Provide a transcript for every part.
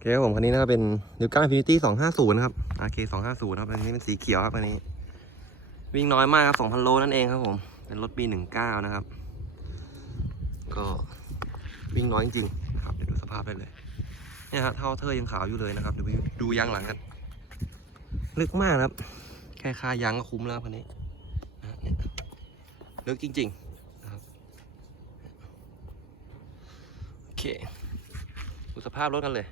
เคครับผมคันนี้นะครับเป็นนิวก้าฟินิตี้สองห้าศูนย์ครับ RK สองห้าศูนย์ครับอันนี้เป็นสีเขียวครับอันนี้ วิ่งน้อยมากครับสองพันโลนั่นเองครับผม เป็นรถปีหนึ่งเก้านะครับ ก็วิ่งน้อยจริงๆครับเดี๋ยวดูสภาพได้เลยเนี่ยฮะเท่าเธอยังขาวอยู่เลยนะครับ ดูดูยางหลังกันลึกมากครับ แค่คายางก็คุ้มแล้วคันนี้นะเนี่ยลึกจริงๆนะครับโอเคดูสภาพรถกันเลย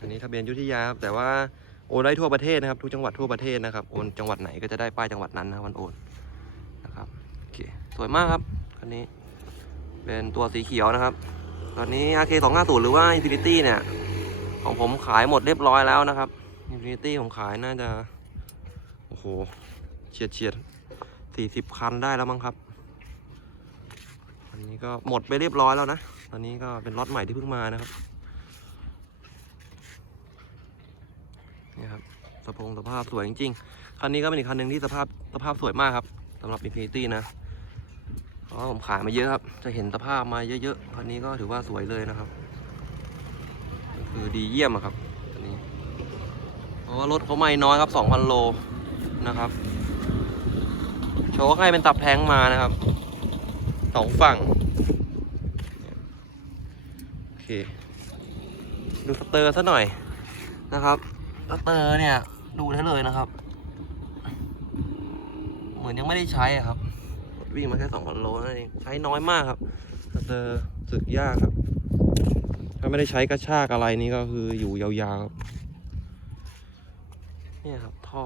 อันนี้ทะเบียนยุทธยาครับแต่ว่าโอนได้ทั่วประเทศนะครับ ทุกจังหวัดทั่วประเทศนะครับโอนจังหวัดไหนก็จะได้ป้ายจังหวัดนั้นนะวันโอนนะครับโอเคสวยมากครับคันนี้ เป็นตัวสีเขียวนะครับ ตอนนี้ RK 250หรือว่า Infinity เนี่ย ของผมขายหมดเรียบร้อยแล้วนะครับ Infinity ผมขายน่าจะโอ้โหเฉียดเฉียดสี่สิบคันได้แล้วมั้งครับ อันนี้ก็หมดไปเรียบร้อยแล้วนะ ตอนนี้ก็เป็นล็อตใหม่ที่เพิ่งมานะครับ นี่ครับสะพงสภาพสวยจริงๆคันนี้ก็เป็นอีกคันหนึ่งที่สภาพสภาพสวยมากครับสำหรับ Infinity นะเพราะผมขายมาเยอะครับ จะเห็นสภาพมาเยอะๆคันนี้ก็ถือว่าสวยเลยนะครับ คือดีเยี่ยมอะครับคันนี้เพราะว่ารถเขาไม่น้อยครับ2,000โลนะครับโชว์ให้เป็นตับแท้งมานะครับสองฝั่งโอเคดูสเตอร์ซะหน่อยนะครับ สเตอร์เนี่ย ดูได้เลยนะครับ เหมือนยังไม่ได้ใช้ครับวิ่งมาแค่สองพันโลนั่นเองใช้น้อยมากครับสเตอร์สึกยากครับ ถ้าไม่ได้ใช้กระชากอะไรนี่ก็คืออยู่ยาวๆครับเนี่ยครับ ท่อ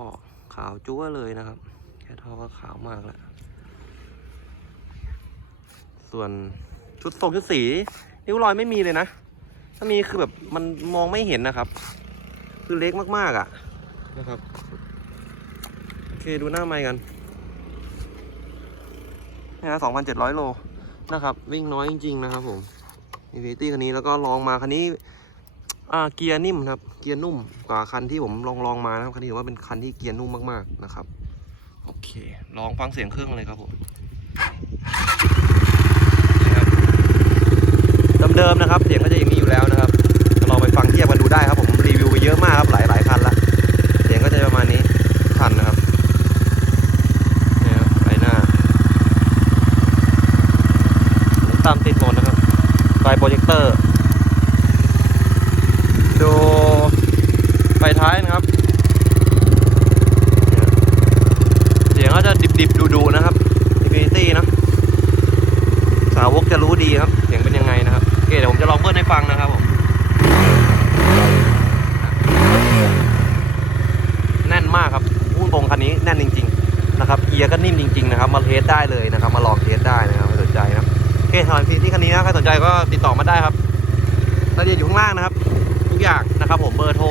ขาวจั๊วเลยนะครับ แค่ท่อก็ขาวมากแล้วส่วนชุดทรงชุดสี นิ้วรอยไม่มีเลยนะ ถ้ามีคือแบบมันมองไม่เห็นนะครับ คือเล็กมากๆอะนะครับ โอเคดูหน้าไม้กันนี่นะสองพันเจ็ดร้อยโลนะครับ วิ่งน้อยจริง ๆ นะครับผมอินฟินิตี้คันนี้แล้วก็ลองมาคันนี้อ่าเกียร์นิ่มครับเกียร์นุ่มกว่าคันที่ผมลองลองมานะครับคันนี้ถือว่าเป็นคันที่เกียร์นุ่มมากๆนะครับ โอเค ลองฟังเสียงเครื่องเลยครับผมเดิมๆนะครับ เสียงก็จะอย่างนี้อยู่แล้วนะครับก็ลองไปฟังเทียบกันดูได้ครับผมรีวิวไปเยอะมากครับหลายหลายคันละเสียงก็จะประมาณนี้ทุกคันนะครับเนี่ยครับไฟหน้าตามติดหมดนะครับไฟโปรเจคเตอร์ ดูไฟท้ายนะครับ เสียงก็จะดิบๆดูๆนะครับ Infinity นะ สาวกจะรู้ดีครับ เสียงเป็นยังไงนะครับโอเคเดี๋ยวผมจะลองเบิ้ลให้ฟังนะครับผมแน่นมากครับพุ่งตรงคันนี้แน่นจริง ๆ นะครับ เกียร์ก็นิ่มจริง ๆ นะครับ มาเทสได้เลยนะครับ มาลองเทสได้นะครับใครสนใจนะครับ โอเคสำหรับที่คั นใครสนใจก็ติดต่อมาได้ครับรายละเอียดอยู่ข้างล่างนะครับ ทุกอย่างนะครับ ผมเบอร์โทร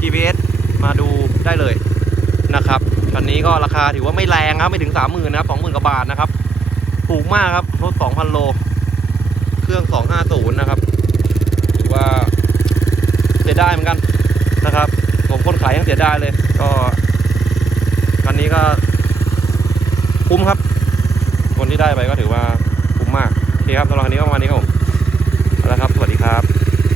GPS มาดูได้เลยนะครับคันนี้ก็ราคาถือว่าไม่แรงครับ ไม่ถึง 30,000นะครับ20,000กว่าบาทนะครับถูกมากครับรถ2,000 โล เครื่อง 250 นะครับถือว่าเสียดายเหมือนกันนะครับ ผมคนขายยังเสียดายเลย ก็คันนี้ก็คุ้มครับ คนที่ได้ไปก็ถือว่าคุ้มมาก เคครับสำหรับวันนี้ประมาณนี้ครับผมแล้วครับ สวัสดีครับ